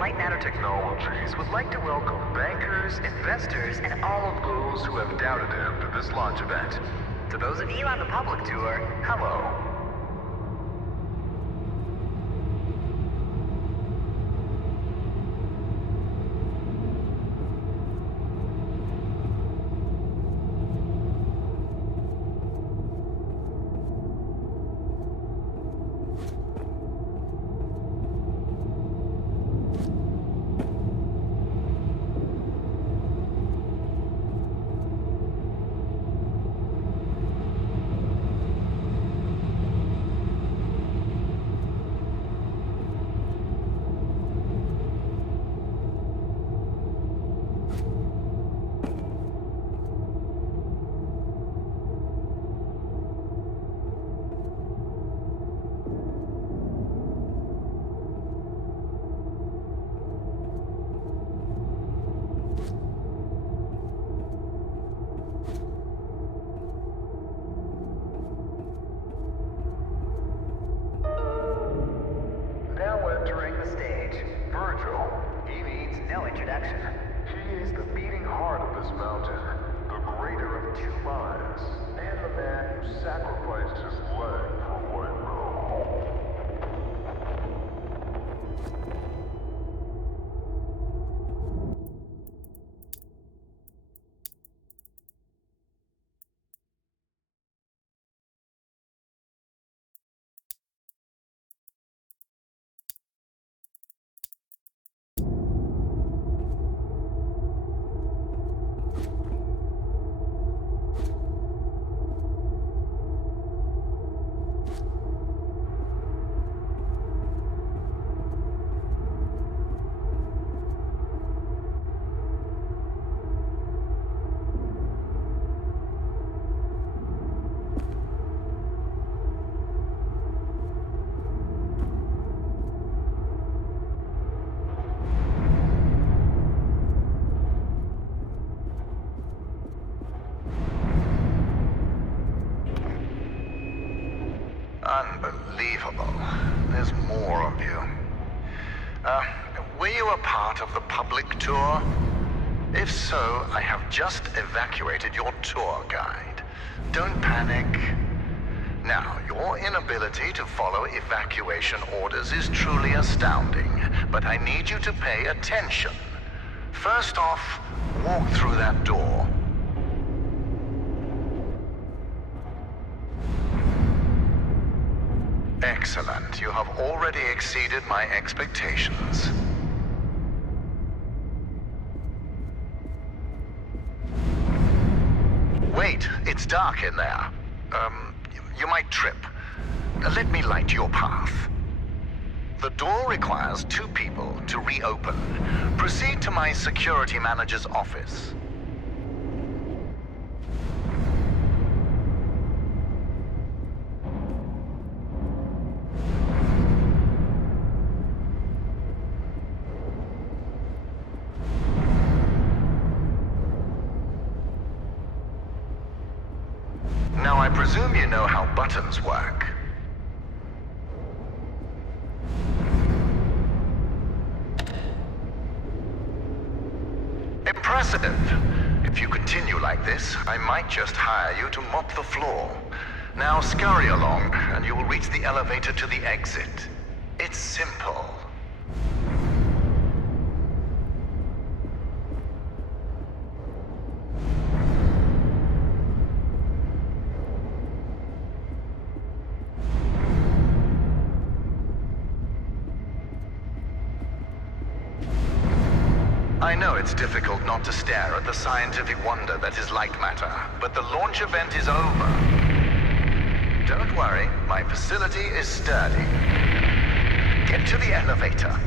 Lightmatter Technologies would like to welcome bankers, investors, and all of those who have doubted him to this launch event. To those of you on the public tour, hello. He is the beating heart of this mountain, the greater of two minds, and the man who sacrificed his leg for Lightmatter. Unbelievable. There's more of you. Were you a part of the public tour? If so, I have just evacuated your tour guide. Don't panic. Now, your inability to follow evacuation orders is truly astounding, but I need you to pay attention. First off, walk through that door. Excellent. You have already exceeded my expectations. Wait, it's dark in there. You might trip. Let me light your path. The door requires 2 people to reopen. Proceed to my security manager's office. Now, I presume you know how buttons work. Impressive. If you continue like this, I might just hire you to mop the floor. Now scurry along, and you will reach the elevator to the exit. It's simple. I know it's difficult not to stare at the scientific wonder that is Lightmatter, but the launch event is over. Don't worry, my facility is sturdy. Get to the elevator.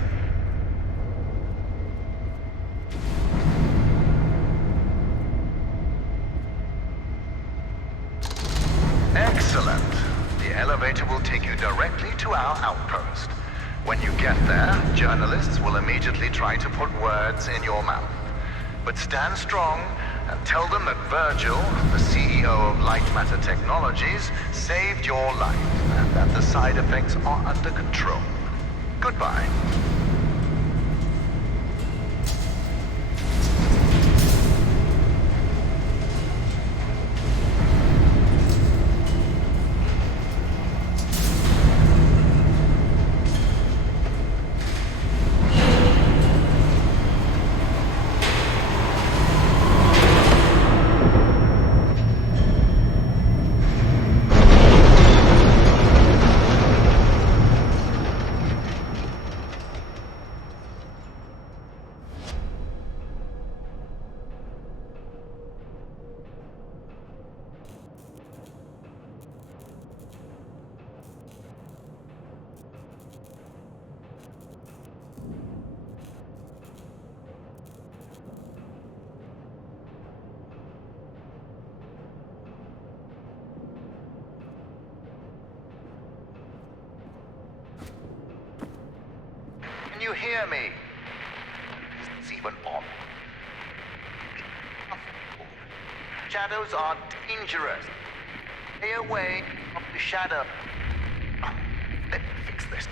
Excellent. The elevator will take you directly to our outpost. When you get there, journalists will immediately try to put words in your mouth. But stand strong and tell them that Virgil, the CEO of Lightmatter Technologies, saved your life and that the side effects are under control. Goodbye. you hear me? It's even on. Shadows are dangerous. Stay away from the shadow. Oh, let me fix this.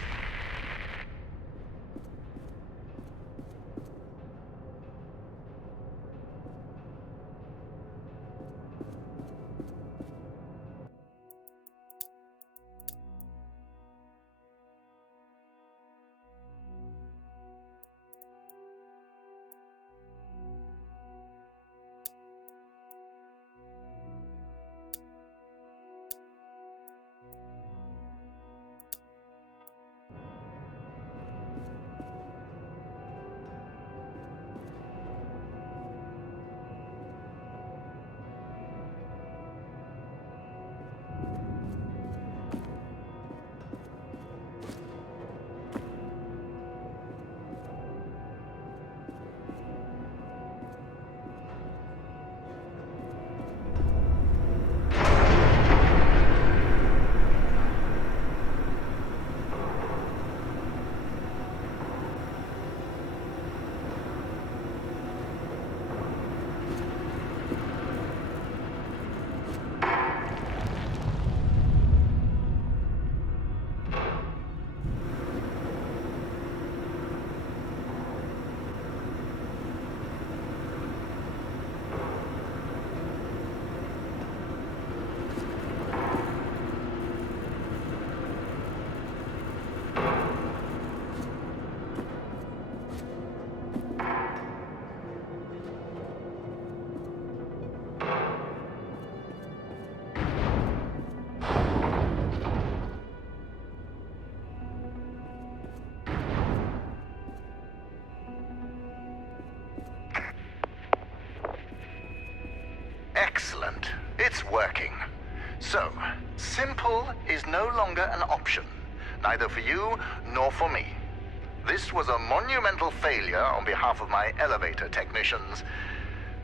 Excellent. It's working. So, simple is no longer an option, neither for you nor for me. This was a monumental failure on behalf of my elevator technicians.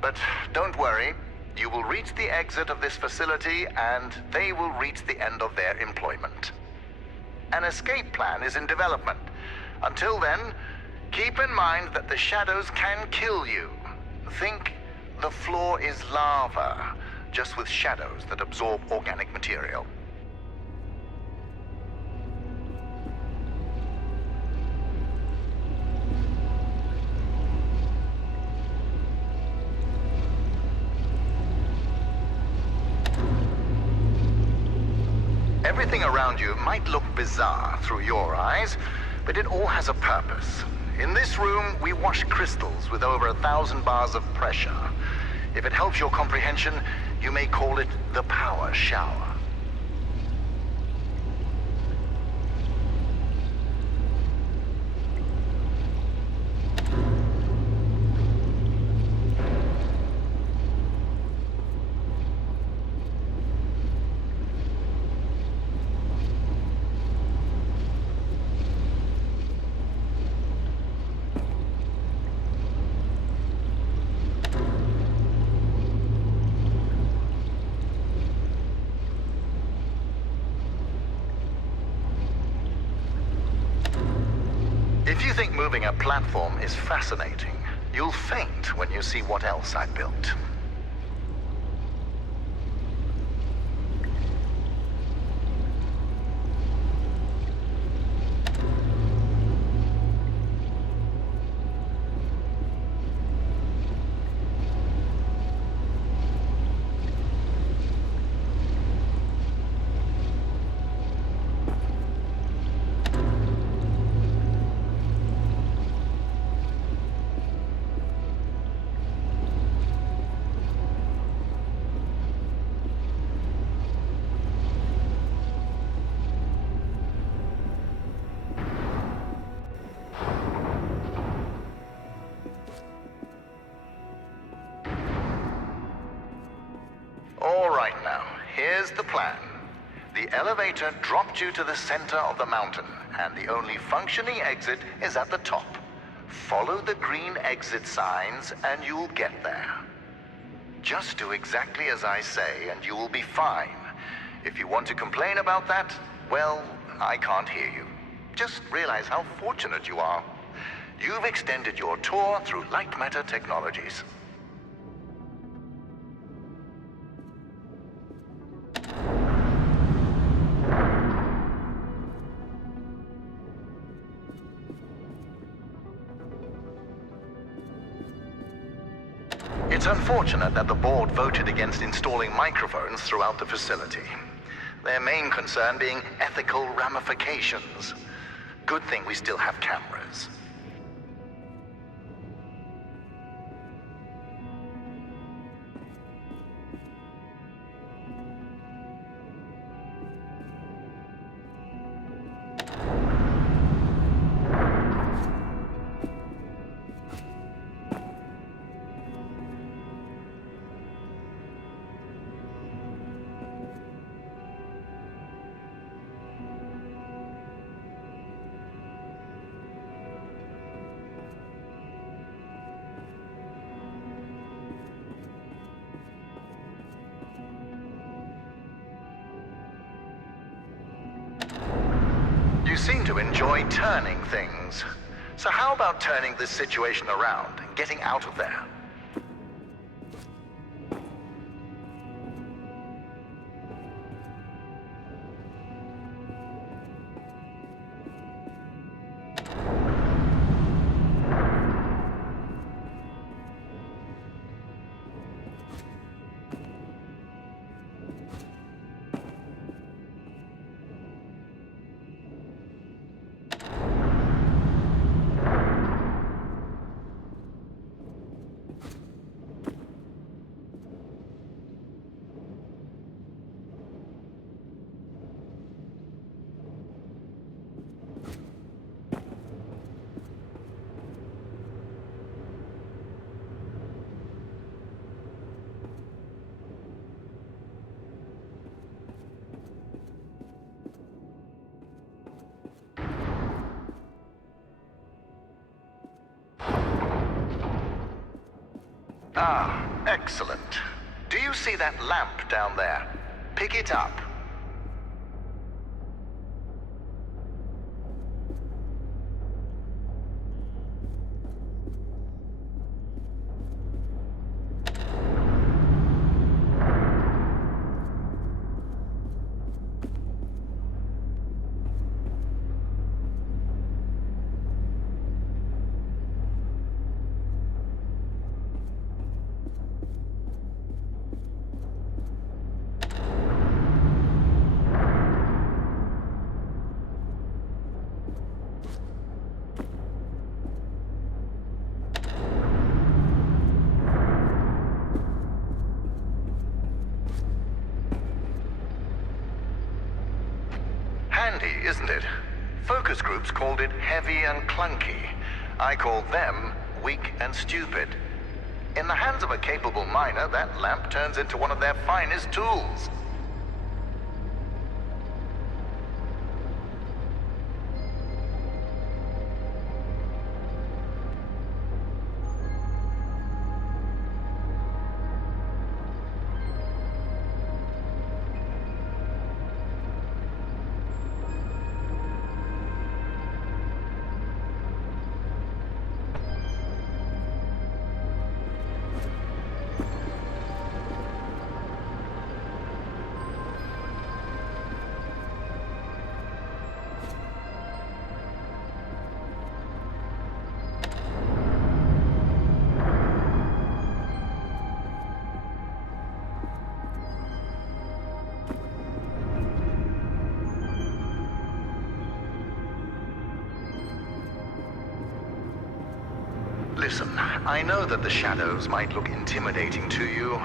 But don't worry, you will reach the exit of this facility and they will reach the end of their employment. An escape plan is in development. Until then, keep in mind that the shadows can kill you. Think the floor is lava, just with shadows that absorb organic material. Everything around you might look bizarre through your eyes, but it all has a purpose. In this room, we wash crystals with over 1,000 bars of pressure. If it helps your comprehension, you may call it the power shower. If you think moving a platform is fascinating, you'll faint when you see what else I built. All right now, here's the plan. The elevator dropped you to the center of the mountain, and the only functioning exit is at the top. Follow the green exit signs and you'll get there. Just do exactly as I say and you will be fine. If you want to complain about that, well, I can't hear you. Just realize how fortunate you are. You've extended your tour through Lightmatter technologies. It's unfortunate that the board voted against installing microphones throughout the facility. Their main concern being ethical ramifications. Good thing we still have cameras. You seem to enjoy turning things. So how about turning this situation around and getting out of there? Ah, excellent. Do you see that lamp down there? Pick it up. Handy, isn't it? Focus groups called it heavy and clunky. I call them weak and stupid. In the hands of a capable miner, that lamp turns into one of their finest tools. Listen, I know that the shadows might look intimidating to you.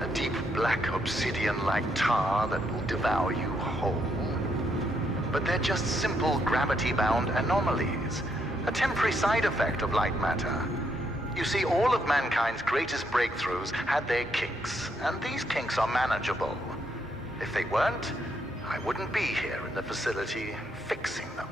A deep black obsidian-like tar that will devour you whole. But they're just simple gravity-bound anomalies. A temporary side effect of light matter. You see, all of mankind's greatest breakthroughs had their kinks, and these kinks are manageable. If they weren't, I wouldn't be here in the facility fixing them.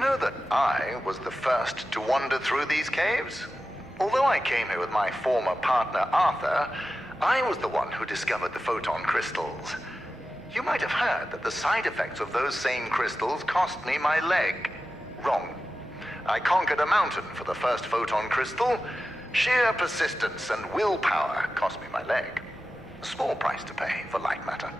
know that I was the first to wander through these caves? Although I came here with my former partner, Arthur, I was the one who discovered the photon crystals. You might have heard that the side effects of those same crystals cost me my leg. Wrong. I conquered a mountain for the first photon crystal. Sheer persistence and willpower cost me my leg. A small price to pay for Lightmatter.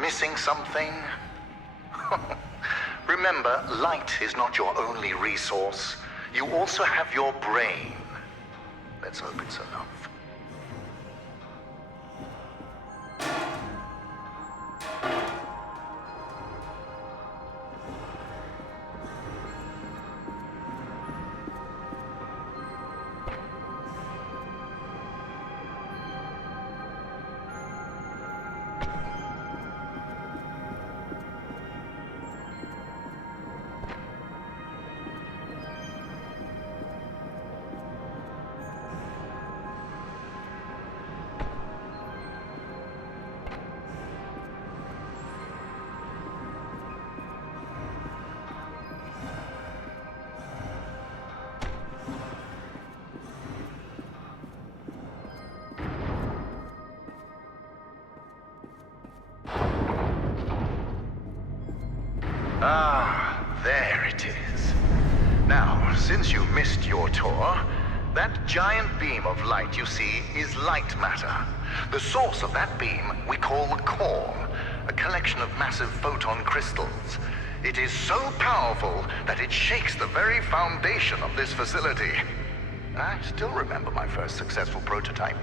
Missing something? Remember, light is not your only resource. You also have your brain. Let's hope it's enough. Ah, there it is. Now, since you missed your tour, that giant beam of light you see is light matter. The source of that beam we call the core, a collection of massive photon crystals. It is so powerful that it shakes the very foundation of this facility. I still remember my first successful prototype.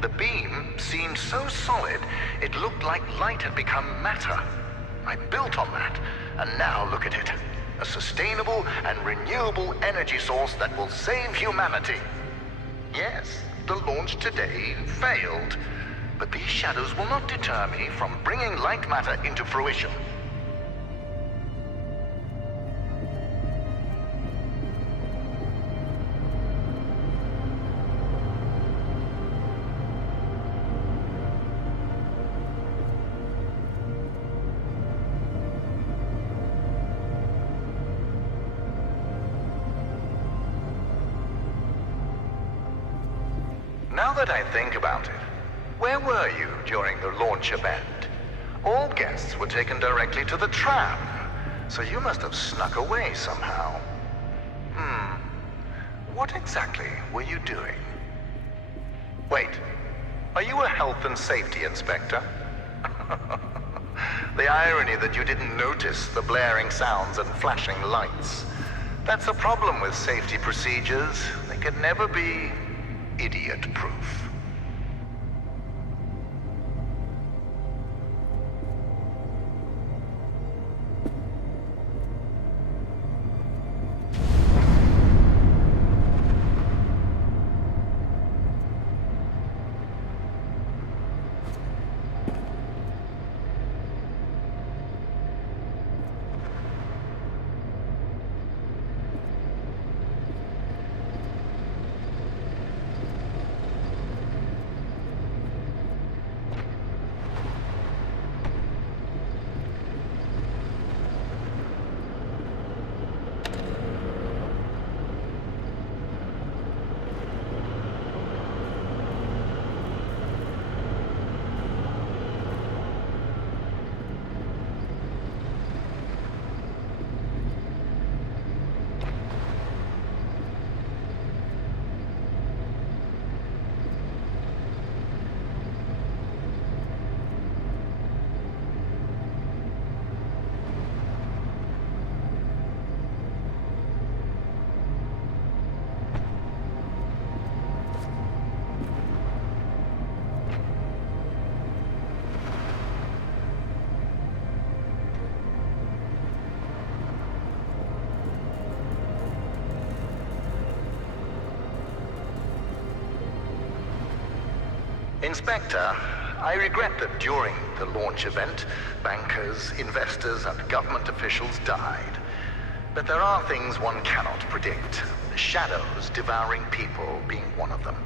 The beam seemed so solid, it looked like light had become matter. I built on that, and now look at it. A sustainable and renewable energy source that will save humanity. Yes, the launch today failed, but these shadows will not deter me from bringing light matter into fruition. Now that I think about it, where were you during the launch event? All guests were taken directly to the tram, so you must have snuck away somehow. What exactly were you doing? Wait, are you a health and safety inspector? The irony that you didn't notice the blaring sounds and flashing lights. That's a problem with safety procedures. They can never be idiot-proof. Inspector, I regret that during the launch event, bankers, investors, and government officials died. But there are things one cannot predict. Shadows devouring people being one of them.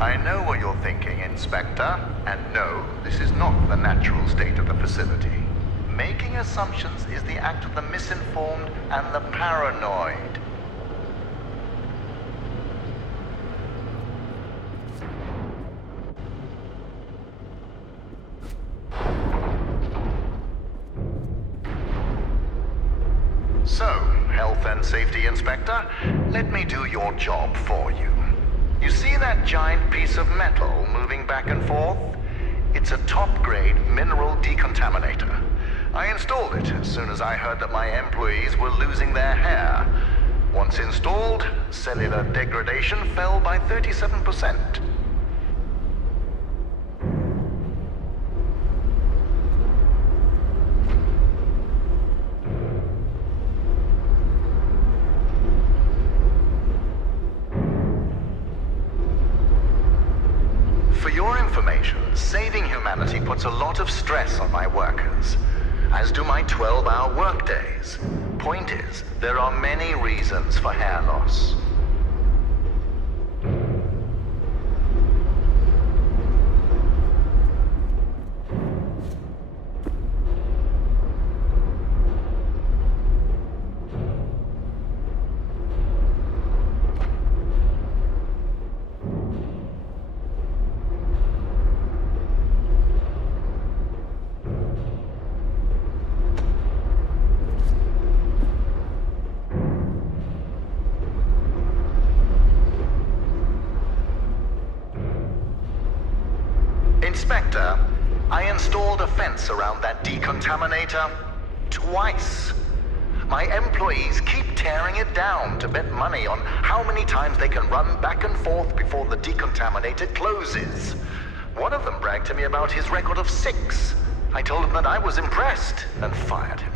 I know what you're thinking, Inspector, and no, this is not the natural state of the facility. Making assumptions is the act of the misinformed and the paranoid. So, Health and Safety Inspector, let me do your job for you. You see that giant piece of metal moving back and forth? It's a top-grade mineral decontaminator. I installed it as soon as I heard that my employees were losing their hair. Once installed, cellular degradation fell by 37%. For your information, saving humanity puts a lot of stress on my workers, as do my 12-hour workdays. Point is, there are many reasons for hair loss. Inspector. I installed a fence around that decontaminator twice. My employees keep tearing it down to bet money on how many times they can run back and forth before the decontaminator closes. One of them bragged to me about his record of 6. I told him that I was impressed and fired him.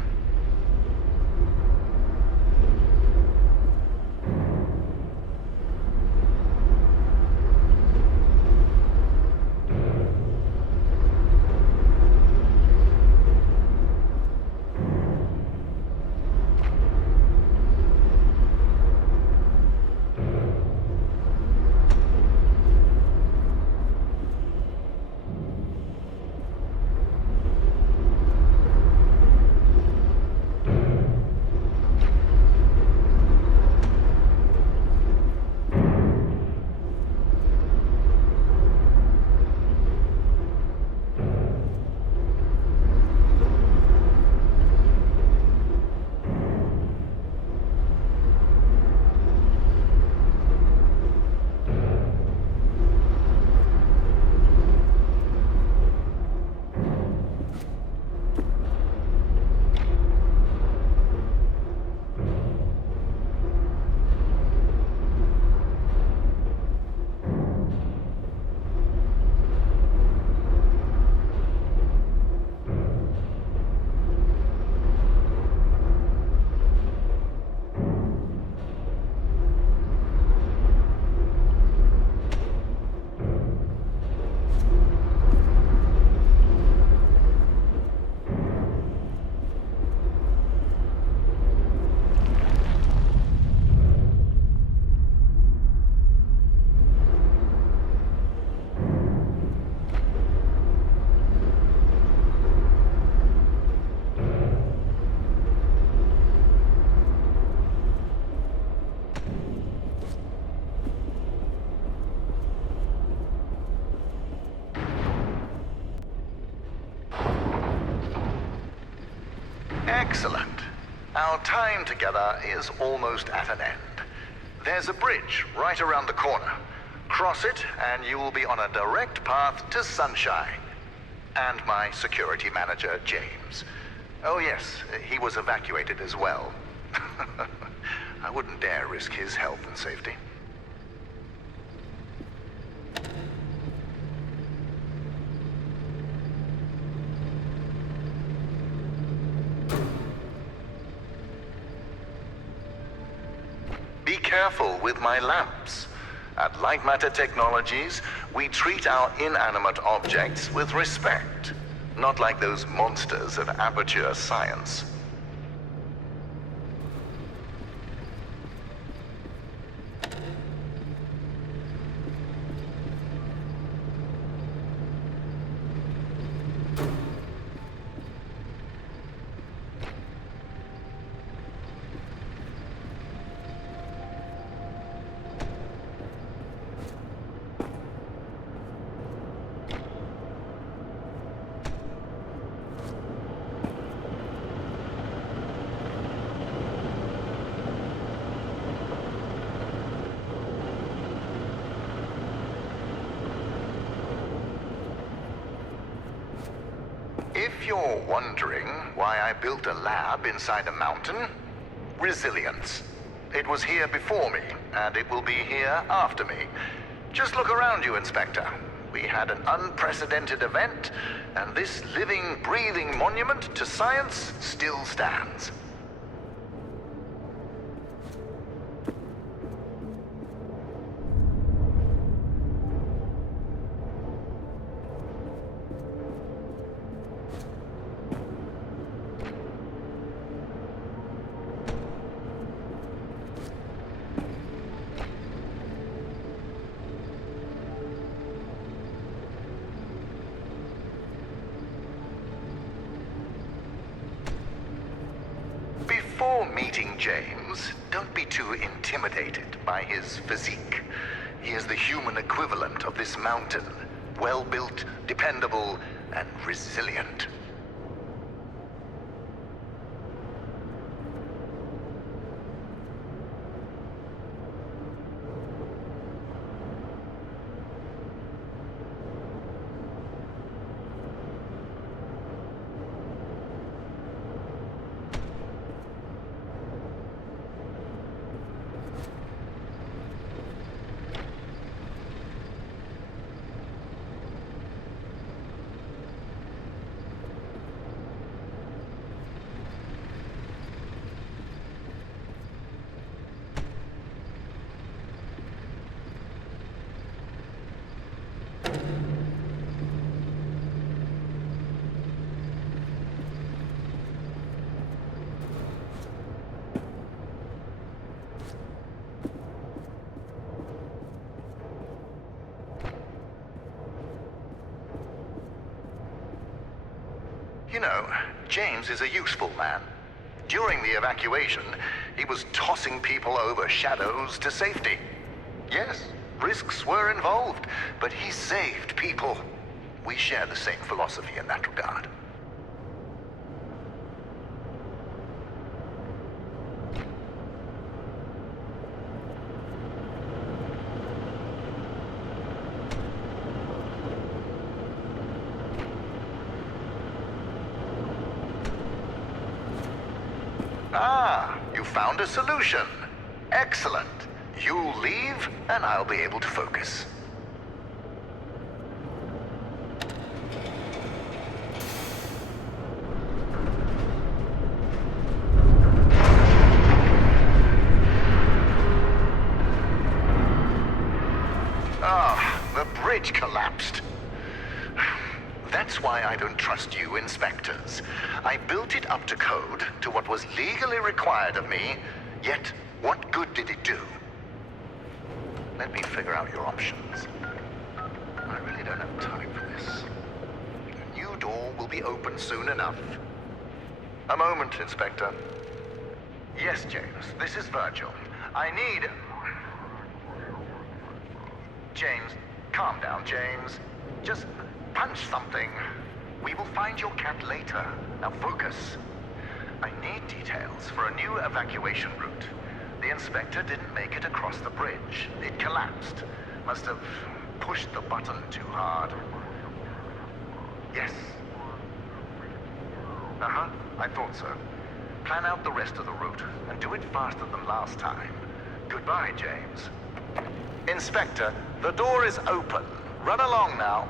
Excellent. Our time together is almost at an end. There's a bridge right around the corner. Cross it, and you will be on a direct path to Sunshine. And my security manager, James. Oh yes, he was evacuated as well. I wouldn't dare risk his health and safety. Be careful with my lamps. At Lightmatter Technologies, we treat our inanimate objects with respect, not like those monsters of aperture science. If you're wondering why I built a lab inside a mountain, resilience. It was here before me, and it will be here after me. Just look around you, Inspector. We had an unprecedented event, and this living, breathing monument to science still stands. Before meeting James, don't be too intimidated by his physique. He is the human equivalent of this mountain. Well-built, dependable, and resilient. You know, James is a useful man. During the evacuation, he was tossing people over shadows to safety. Yes, risks were involved, but he saved people. We share the same philosophy in that regard. Ah, you found a solution. Excellent. You leave, and I'll be able to focus. Ah, the bridge collapsed. That's why I don't trust you, inspectors. I built it up to code, to what was legally required of me, yet what good did it do? Let me figure out your options. I really don't have time for this. The new door will be open soon enough. A moment, Inspector. Yes, James, this is Virgil. I need... James, calm down, James. Just punch something. We will find your cat later. Now focus. I need details for a new evacuation route. The inspector didn't make it across the bridge. It collapsed. Must have pushed the button too hard. Yes. Uh-huh, I thought so. Plan out the rest of the route, and do it faster than last time. Goodbye, James. Inspector, the door is open. Run along now.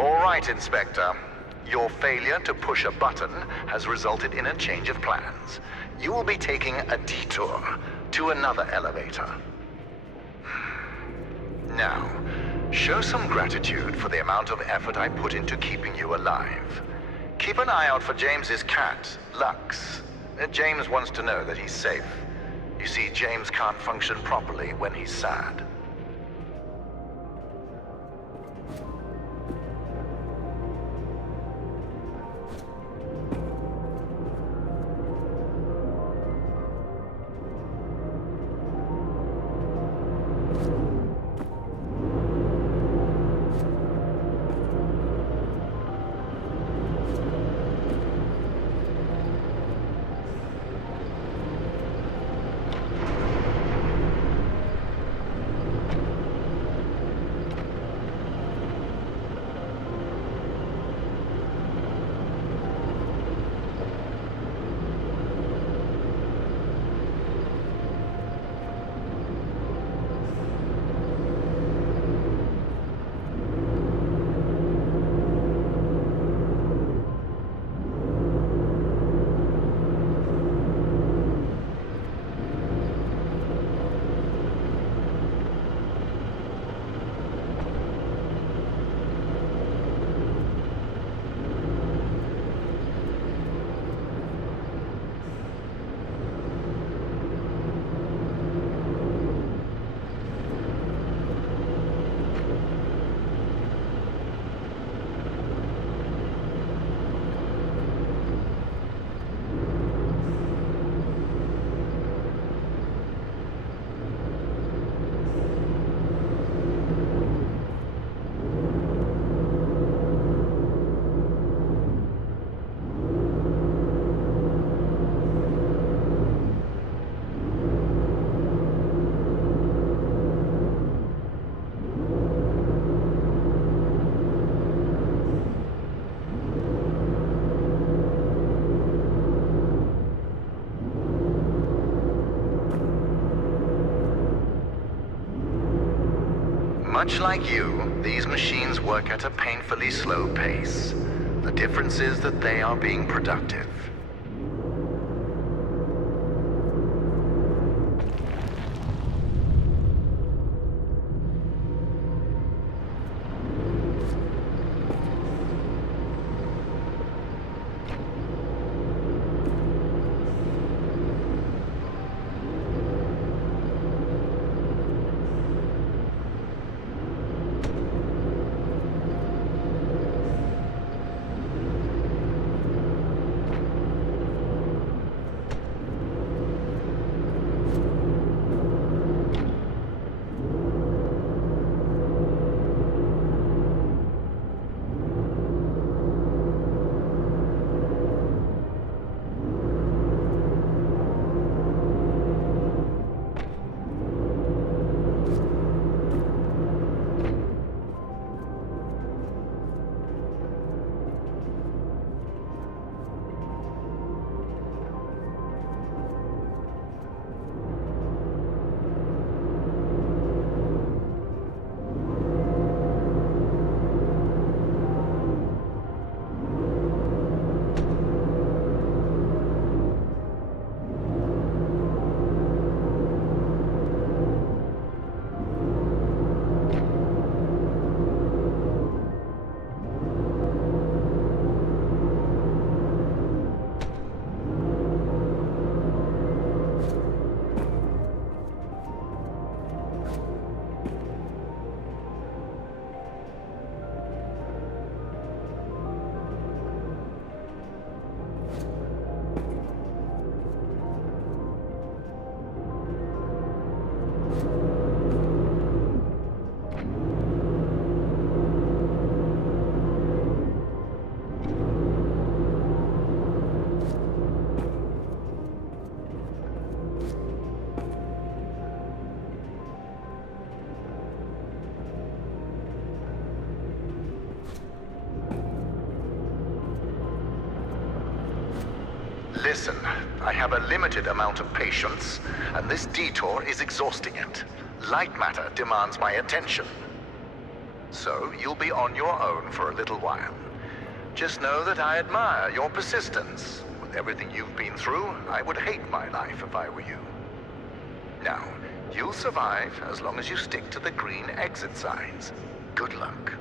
Right, Inspector. Your failure to push a button has resulted in a change of plans. You will be taking a detour to another elevator. Now, show some gratitude for the amount of effort I put into keeping you alive. Keep an eye out for James's cat, Lux. James wants to know that he's safe. You see, James can't function properly when he's sad. Much like you, these machines work at a painfully slow pace. The difference is that they are being productive. Listen, I have a limited amount of patience, and this detour is exhausting it. Lightmatter demands my attention. So, you'll be on your own for a little while. Just know that I admire your persistence. With everything you've been through, I would hate my life if I were you. Now, you'll survive as long as you stick to the green exit signs. Good luck.